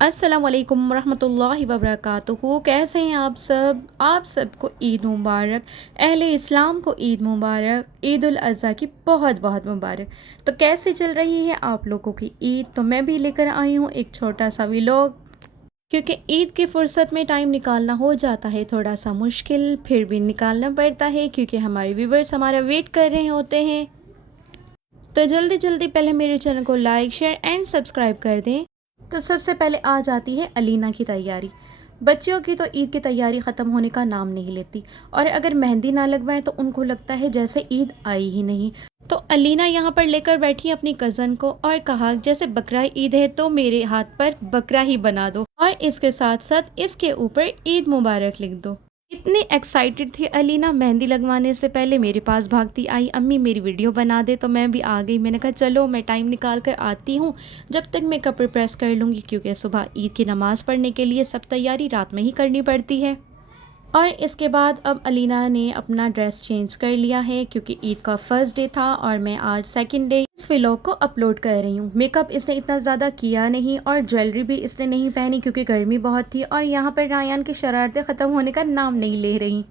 अस्सलाम वालेकुम रहमतुल्लाहि व बरकातुहू। कैसे हैं आप सब? आप सबको ईद मुबारक। अहले इस्लाम को ईद मुबारक, ईद उल अज़हा की बहुत बहुत मुबारक। तो कैसे चल रही है आप लोगों की ईद? तो मैं भी लेकर आई हूँ एक छोटा सा व्लॉग, क्योंकि ईद की फ़ुर्सत में टाइम निकालना हो जाता है थोड़ा सा मुश्किल, फिर भी निकालना पड़ता है क्योंकि हमारे व्यूवर्स हमारा वेट कर रहे होते हैं। तो जल्दी जल्दी पहले मेरे चैनल को लाइक शेयर एंड सब्सक्राइब कर दें। तो सबसे पहले आ जाती है अलीना की तैयारी। बच्चियों की तो ईद की तैयारी ख़त्म होने का नाम नहीं लेती, और अगर मेहंदी ना लगवाएं तो उनको लगता है जैसे ईद आई ही नहीं। तो अलीना यहाँ पर लेकर बैठी अपनी कज़न को और कहा जैसे बकरा ईद है तो मेरे हाथ पर बकरा ही बना दो, और इसके साथ साथ इसके ऊपर ईद मुबारक लिख दो। इतनी एक्साइटेड थी अलीना, मेहंदी लगवाने से पहले मेरे पास भागती आई, अम्मी मेरी वीडियो बना दे। तो मैं भी आ गई। मैंने कहा चलो मैं टाइम निकाल कर आती हूँ, जब तक मैं कपड़े प्रेस कर लूँगी, क्योंकि सुबह ईद की नमाज़ पढ़ने के लिए सब तैयारी रात में ही करनी पड़ती है। और इसके बाद अब अलीना ने अपना ड्रेस चेंज कर लिया है, क्योंकि ईद का फर्स्ट डे था और मैं आज सेकंड डे इस व्लॉग को अपलोड कर रही हूँ। मेकअप इसने इतना ज़्यादा किया नहीं और ज्वेलरी भी इसने नहीं पहनी, क्योंकि गर्मी बहुत थी और यहाँ पर रायान की शरारतें ख़त्म होने का नाम नहीं ले रही।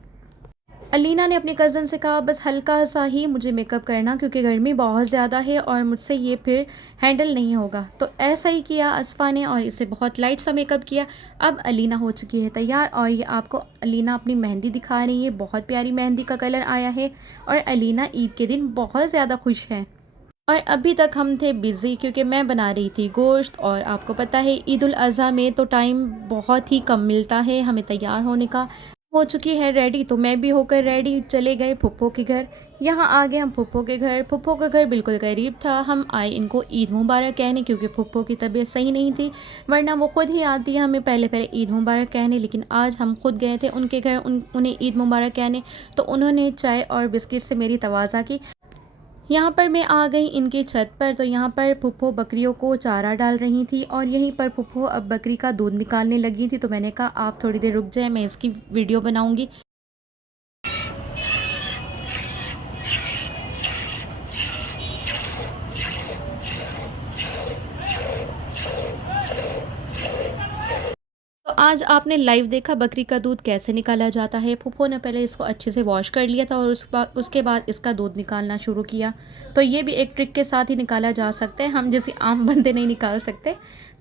अलीना ने अपनी कज़न से कहा बस हल्का सा ही मुझे मेकअप करना, क्योंकि गर्मी बहुत ज़्यादा है और मुझसे ये फिर हैंडल नहीं होगा। तो ऐसा ही किया असफ़ा ने और इसे बहुत लाइट सा मेकअप किया। अब अलीना हो चुकी है तैयार, और ये आपको अलीना अपनी मेहंदी दिखा रही है। बहुत प्यारी मेहंदी का कलर आया है और अलीना ईद के दिन बहुत ज़्यादा खुश है। और अभी तक हम थे बिज़ी, क्योंकि मैं बना रही थी गोश्त, और आपको पता है ईद उल अज़हा में तो टाइम बहुत ही कम मिलता है हमें तैयार होने का। हो चुकी है रेडी, तो मैं भी होकर रेडी चले गए फुप्पो के घर। यहाँ आ गए हम फुप्पो के घर। फुप्पो का घर बिल्कुल करीब था। हम आए इनको ईद मुबारक कहने, क्योंकि फुप्पो की तबीयत सही नहीं थी, वरना वो ख़ुद ही आती है हमें पहले पहले ईद मुबारक कहने। लेकिन आज हम खुद गए थे उनके घर उन्हें ईद मुबारक कहने। तो उन्होंने चाय और बिस्किट से मेरी तवाज़ा की। यहाँ पर मैं आ गई इनकी छत पर। तो यहाँ पर फुप्पो बकरियों को चारा डाल रही थी, और यहीं पर फुप्पो अब बकरी का दूध निकालने लगी थी। तो मैंने कहा आप थोड़ी देर रुक जाए, मैं इसकी वीडियो बनाऊंगी। तो आज आपने लाइव देखा बकरी का दूध कैसे निकाला जाता है। फुप्पो ने पहले इसको अच्छे से वॉश कर लिया था और उसके बाद इसका दूध निकालना शुरू किया। तो ये भी एक ट्रिक के साथ ही निकाला जा सकता है, हम जैसे आम बंदे नहीं निकाल सकते।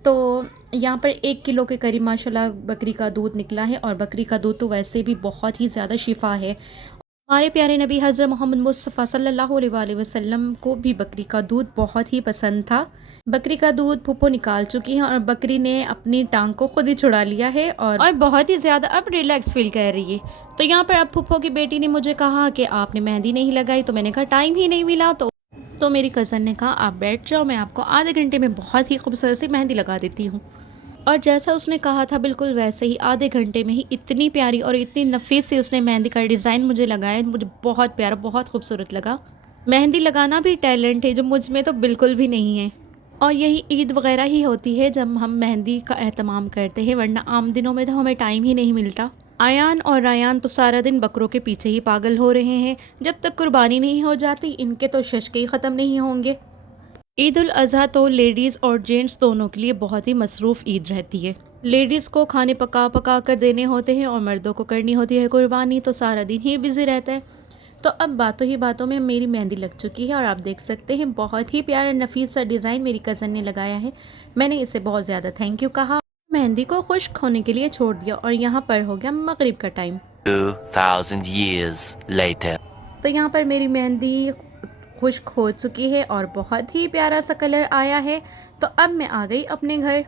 तो यहाँ पर 1 किलो के करीब माशाल्लाह बकरी का दूध निकला है, और बकरी का दूध तो वैसे भी बहुत ही ज़्यादा शिफा है। हमारे प्यारे नबी हज़रत मोहम्मद मुस्तफ़ा सल्लल्लाहु अलैहि वसल्लम को भी बकरी का दूध बहुत ही पसंद था। बकरी का दूध फुप्पो निकाल चुकी हैं, और बकरी ने अपनी टांग को खुद ही छुड़ा लिया है और बहुत ही ज़्यादा अब रिलैक्स फील कर रही है। तो यहाँ पर अब फुप्पो की बेटी ने मुझे कहा कि आपने मेहंदी नहीं लगाई। तो मैंने कहा टाइम ही नहीं मिला। तो मेरी कज़न ने कहा आप बैठ जाओ, मैं आपको आधे घंटे में बहुत ही खूबसूरत सी मेहंदी लगा देती हूँ। और जैसा उसने कहा था बिल्कुल वैसे ही आधे घंटे में ही इतनी प्यारी और इतनी नफीस सी उसने मेहंदी का डिज़ाइन मुझे लगाया। मुझे बहुत प्यारा, बहुत खूबसूरत लगा। मेहंदी लगाना भी टैलेंट है जो मुझ में तो बिल्कुल भी नहीं है। और यही ईद वगैरह ही होती है जब हम मेहंदी का एहतमाम करते हैं, वरना आम दिनों में तो हमें टाइम ही नहीं मिलता। आयान और रायान तो सारा दिन बकरों के पीछे ही पागल हो रहे हैं। जब तक कुर्बानी नहीं हो जाती इनके तो शशके ही ख़त्म नहीं होंगे। ईद उल अज़हा तो लेडीज़ और जेंट्स दोनों के लिए बहुत ही मसरूफ़ ईद रहती है। लेडीज़ को खाने पका पका कर देने होते हैं और मर्दों को करनी होती है कुर्बानी, तो सारा दिन ही बिज़ी रहता है। तो अब बातों ही बातों में मेरी मेहंदी लग चुकी है, और आप देख सकते हैं बहुत ही प्यारा नफीस सा डिज़ाइन मेरी कज़न ने लगाया है। मैंने इसे बहुत ज़्यादा थैंक यू कहा, मेहंदी को खुश्क होने के लिए छोड़ दिया, और यहाँ पर हो गया मगरिब का टाइम। 2000 years later. तो यहाँ पर मेरी मेहंदी खुश्क हो चुकी है और बहुत ही प्यारा सा कलर आया है। तो अब मैं आ गई अपने घर,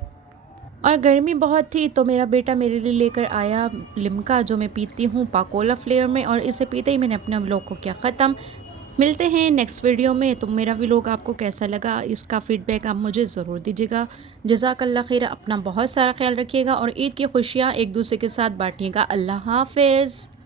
और गर्मी बहुत थी तो मेरा बेटा मेरे लिए लेकर आया लिम्का, जो मैं पीती हूँ पाकोला फ्लेवर में, और इसे पीते ही मैंने अपने व्लॉग को किया ख़त्म। मिलते हैं नेक्स्ट वीडियो में। तो मेरा व्लॉग आपको कैसा लगा इसका फ़ीडबैक आप मुझे ज़रूर दीजिएगा। जज़ाकल्लाह खैर, अपना बहुत सारा ख्याल रखिएगा और ईद की खुशियाँ एक दूसरे के साथ बांटिएगा। अल्लाह हाफ़िज़।